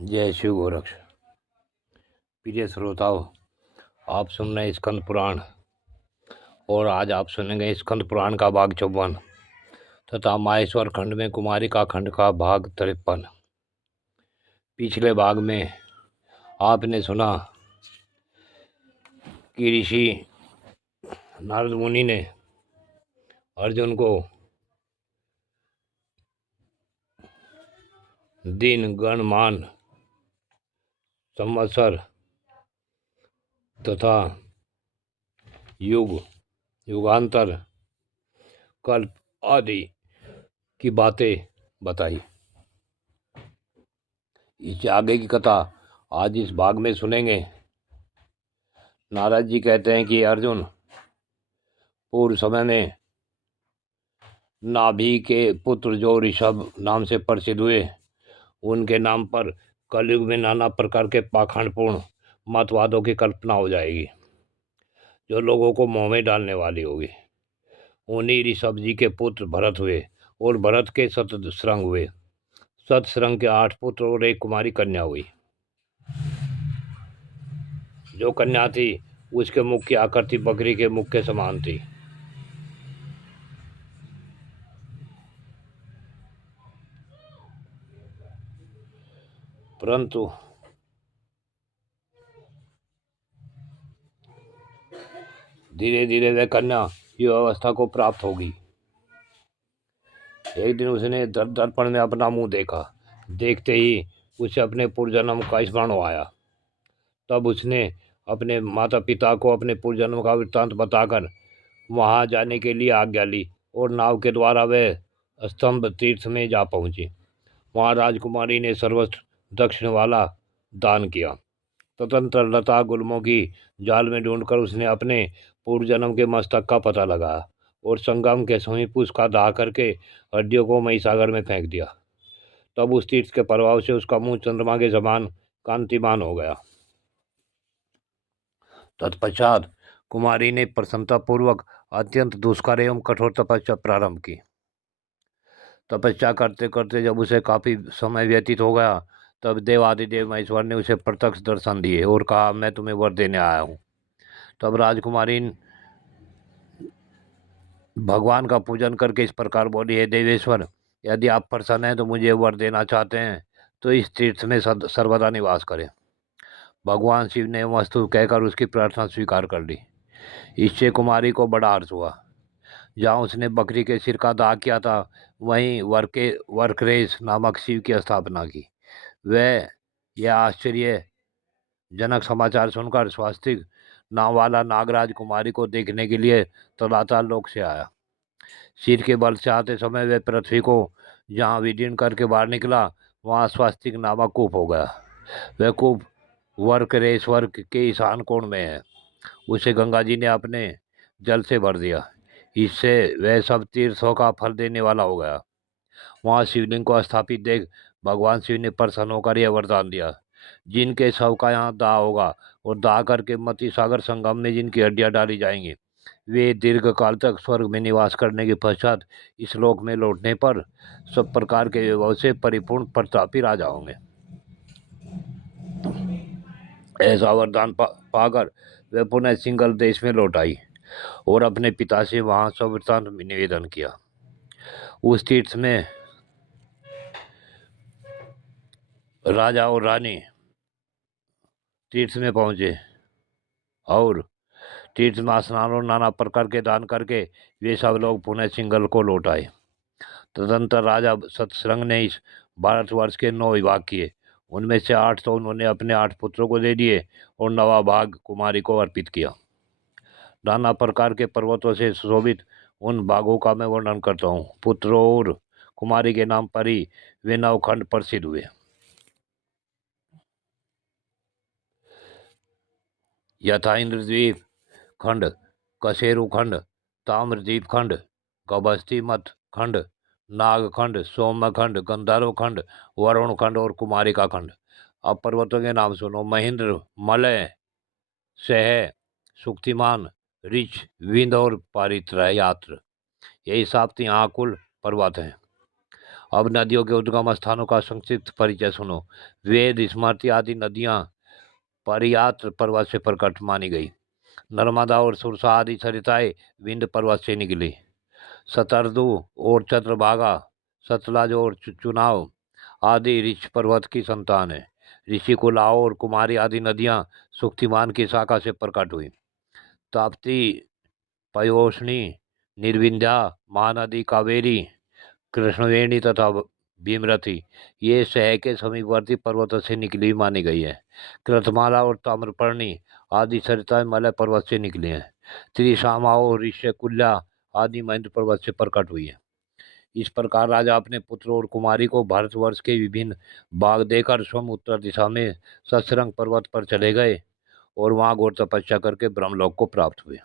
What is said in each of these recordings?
जय शिव गोरक्ष। प्रिय श्रोताओं, आप सुन रहे हैं स्कंद पुराण और आज आप सुनेंगे स्कंद पुराण का भाग 54 तथा माहेश्वर खंड में कुमारिका खंड का भाग 53। पिछले भाग में आपने सुना कि ऋषि नारद मुनि ने अर्जुन को दिन, गणमान, संवत्सर तथा युग, युगांतर, कल्प आदि की बातें बताई। इससे आगे की कथा आज इस भाग में सुनेंगे। नारद जी कहते हैं कि अर्जुन, पूर्व समय में नाभि के पुत्र जो ऋषभ नाम से प्रसिद्ध हुए, उनके नाम पर कलयुग में नाना प्रकार के पाखंडपूर्ण मतवादों की कल्पना हो जाएगी, जो लोगों को मोह में डालने वाली होगी। उन्हीं ऋषभ जी के पुत्र भरत हुए और भरत के शतश्रंग हुए। शतश्रंग के 8 पुत्र और एक कुमारी कन्या हुई। जो कन्या थी उसके मुख की आकृति बकरी के मुख के समान थी। परंतु धीरे धीरे वह कन्या युवा अवस्था को प्राप्त होगी। एक दिन उसने दर्पण में अपना मुंह देखा। देखते ही उसे अपने पूर्वजन्म का स्मरण आया। तब उसने अपने माता पिता को अपने पूर्वजन्म का वृत्तांत बताकर वहां जाने के लिए आज्ञा ली और नाव के द्वारा वह स्तंभ तीर्थ में जा पहुंची। वहां राजकुमारी ने सर्वस्व दक्षिण वाला दान किया। तदंतर लता गुल्मों की जाल में ढूंढकर उसने अपने पूर्व जन्म के मस्तक का पता लगाया और संगम के समीप उसका दाह करके हड्डियों को महिसागर में फेंक दिया। तब उस तीर्थ के प्रभाव से उसका मुंह चंद्रमा के समान कांतिमान हो गया। तत्पश्चात कुमारी ने प्रसन्नतापूर्वक अत्यंत दुष्कर एवं कठोर तपस्या प्रारंभ की। तपस्या करते करते जब उसे काफी समय व्यतीत हो गया, तब देवादिदेव महेश्वर ने उसे प्रत्यक्ष दर्शन दिए और कहा, मैं तुम्हें वर देने आया हूँ। तब राजकुमारी भगवान का पूजन करके इस प्रकार बोली, हे देवेश्वर, यदि आप प्रसन्न हैं तो मुझे वर देना चाहते हैं तो इस तीर्थ में सर्वदा निवास करें। भगवान शिव ने वस्तु कहकर उसकी प्रार्थना स्वीकार कर ली। इससे कुमारी को बड़ा हर्ष हुआ। जहाँ उसने बकरी के सिर का दाग किया था, वहीं वर्करेश नामक शिव की स्थापना की। वह यह आश्चर्यजनक समाचार सुनकर स्वास्तिक नाम वाला नागराज कुमारी को देखने के लिए तदाताल लोक से आया। सिर के बल से आते समय वह पृथ्वी को जहाँ विदीर्ण करके बाहर निकला, वहाँ स्वास्तिक नामक कूप हो गया। वह कूप वर्करेश्वर के ईशान कोण में है। उसे गंगा जी ने अपने जल से भर दिया। इससे वह सब तीर्थों का फल देने वाला हो गया। वहाँ शिवलिंग को स्थापित देख भगवान शिव ने प्रसन्न होकर यह वरदान दिया, जिनके शव का यहाँ दाह होगा और दाह करके मति सागर संगम में जिनकी हड्डियां डाली जाएंगी, वे दीर्घ काल तक स्वर्ग में निवास करने के पश्चात इस लोक में लौटने पर सब प्रकार के वैभव से परिपूर्ण प्रतापी राजा होंगे। ऐसा वरदान पाकर वह पुनः सिंगल देश में लौट आई और अपने पिता से वहां सवृत्तांत निवेदन किया। उस तीर्थ में राजा और रानी तीर्थ में पहुंचे और तीर्थ में स्नान और नाना प्रकार के दान करके वे सब लोग पुनः सिंगल को लौट आए। तदंतर राजा शतश्रंग ने इस भारतवर्ष के 9 विभाग किए। उनमें से 8 तो उन्होंने अपने 8 पुत्रों को दे दिए और 9वां भाग कुमारी को अर्पित किया। नाना प्रकार के पर्वतों से सुशोभित उन भागों का मैं वर्णन करता हूँ। पुत्रों और कुमारी के नाम पर ही वे 9 खंड प्रसिद्ध हुए। यथा इंद्रद्वीप खंड, कशेरु खंड, ताम्रदीप खंड, गभस्ती मत खंड, नागखंड, सोमखंड, गंधर्व खंड, वरुण खंड और कुमारिका खंड। अब पर्वतों के नाम सुनो। महेंद्र, मलय, सह, सुक्तिमान, ऋच, विंध्य और पारित्र यात्र, यही 7 यहाँ कुल पर्वत हैं। अब नदियों के उद्गम स्थानों का संक्षिप्त परिचय सुनो। वेद, स्मृति आदि नदियां परियात्र पर्वत से प्रकट मानी गई। नर्मदा और सुरसा आदि सरिताएं विंध्य पर्वत से निकली। सतरदु और चंद्रभागा, सतलज और चुनाव आदि ऋषि पर्वत की संतान है। ऋषिकुला और कुमारी आदि नदियां सुक्तिमान की शाखा से प्रकट हुई। ताप्ती, पयोष्णी, निर्विंध्या, महानदी कावेरी, कृष्णवेणी तथा भीमरथी ये शहर के समीपवर्ती पर्वतों से निकली मानी गई है। कृतमाला और ताम्रपर्णी आदि सरिताएं मलय पर्वत से निकली हैं। त्रिशामा और ऋषिकुल्या आदि महेंद्र पर्वत से प्रकट हुई है। इस प्रकार राजा अपने पुत्र और कुमारी को भारतवर्ष के विभिन्न भाग देकर स्वयं उत्तर दिशा में सत्सरंग पर्वत पर चले गए और वहां घोर तपस्या करके ब्रह्मलोक को प्राप्त हुए।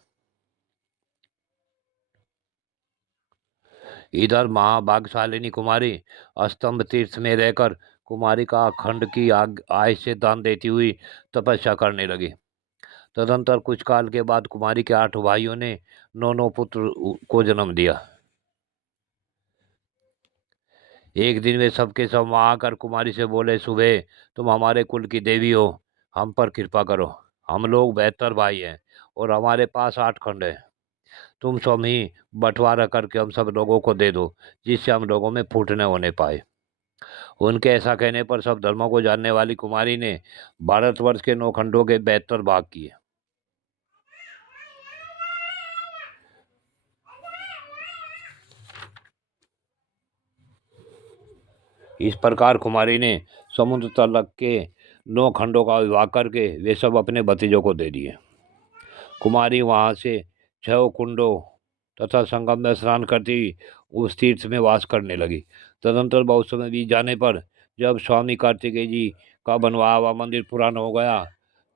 इधर महाभागशालिनी कुमारी स्तंभ तीर्थ में रहकर कुमारी का अखंड की आय से दान देती हुई तपस्या करने लगी। तदंतर कुछ काल के बाद कुमारी के 8 भाइयों ने 9 पुत्र को जन्म दिया। एक दिन वे सबके सब वहां आकर कुमारी से बोले, सुबह तुम हमारे कुल की देवी हो, हम पर कृपा करो। हम लोग 72 भाई हैं और हमारे पास 8 खंड है। तुम स्वयं ही बंटवारा करके हम सब लोगों को दे दो, जिससे हम लोगों में फूट न होने पाए। उनके ऐसा कहने पर सब धर्मों को जानने वाली कुमारी ने भारतवर्ष के 9 खंडों के 72 भाग किए। इस प्रकार कुमारी ने समुद्र तलक के 9 खंडों का विभाग करके वे सब अपने भतीजों को दे दिए। कुमारी वहां से 6 कुंडों तथा संगम में स्नान करती उस तीर्थ में वास करने लगी। तदंतर बहुत समय बीत जाने पर जब स्वामी कार्तिकेय जी का बनवाया हुआ मंदिर पुराना हो गया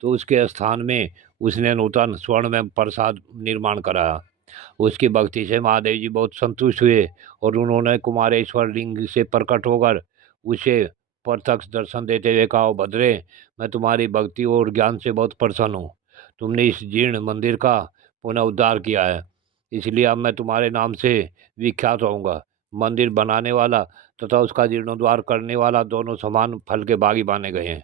तो उसके स्थान में उसने नूतन स्वर्ण में प्रसाद निर्माण कराया। उसकी भक्ति से महादेव जी बहुत संतुष्ट हुए और उन्होंने कुमारेश्वर लिंग से प्रकट होकर उसे प्रत्यक्ष दर्शन देते हुए कहा, भद्रे, मैं तुम्हारी भक्ति और ज्ञान से बहुत प्रसन्न हूँ। तुमने इस जीर्ण मंदिर का पुनः उद्धार किया है, इसलिए अब मैं तुम्हारे नाम से विख्यात होऊंगा। मंदिर बनाने वाला तथा उसका जीर्णोद्धार करने वाला दोनों समान फल के बागी माने गए हैं,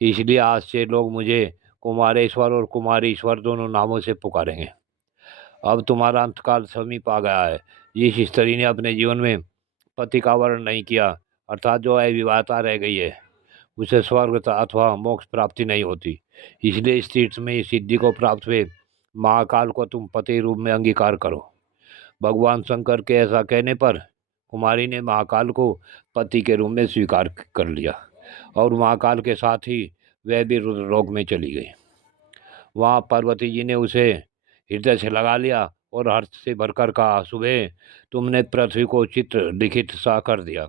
इसलिए आज से लोग मुझे कुमारेश्वर और कुमारीश्वर दोनों नामों से पुकारेंगे। अब तुम्हारा अंतकाल समीप आ गया है। जिस स्त्री ने अपने जीवन में पति का वर्ण नहीं किया, अर्थात जो अविवाहिता रह गई है, उसे स्वर्ग अथवा मोक्ष प्राप्ति नहीं होती। इसलिए इस तीर्थ में इस सिद्धि को प्राप्त हुए महाकाल को तुम पति रूप में अंगीकार करो। भगवान शंकर के ऐसा कहने पर कुमारी ने महाकाल को पति के रूप में स्वीकार कर लिया और महाकाल के साथ ही वह भी रुद्रलोक में चली गई। वहाँ पार्वती जी ने उसे हृदय से लगा लिया और हर्ष से भरकर कहा, सुबह तुमने पृथ्वी को चित्र लिखित सा कर दिया,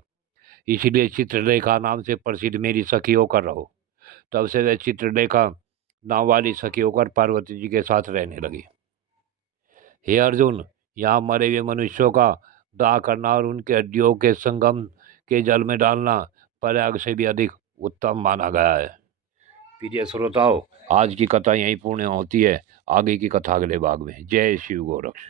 इसलिए चित्रलेखा नाम से प्रसिद्ध मेरी सखी होकर रहो। तब से वह चित्रलेखा नाम वाली सखी होकर पार्वती जी के साथ रहने लगी। हे अर्जुन, यहाँ मरे हुए मनुष्यों का दाह करना और उनके हड्डियों के संगम के जल में डालना प्रयाग से भी अधिक उत्तम माना गया है। प्रिय श्रोताओं, आज की कथा यहीं पूर्ण होती है। आगे की कथा अगले भाग में। जय शिव गोरक्ष।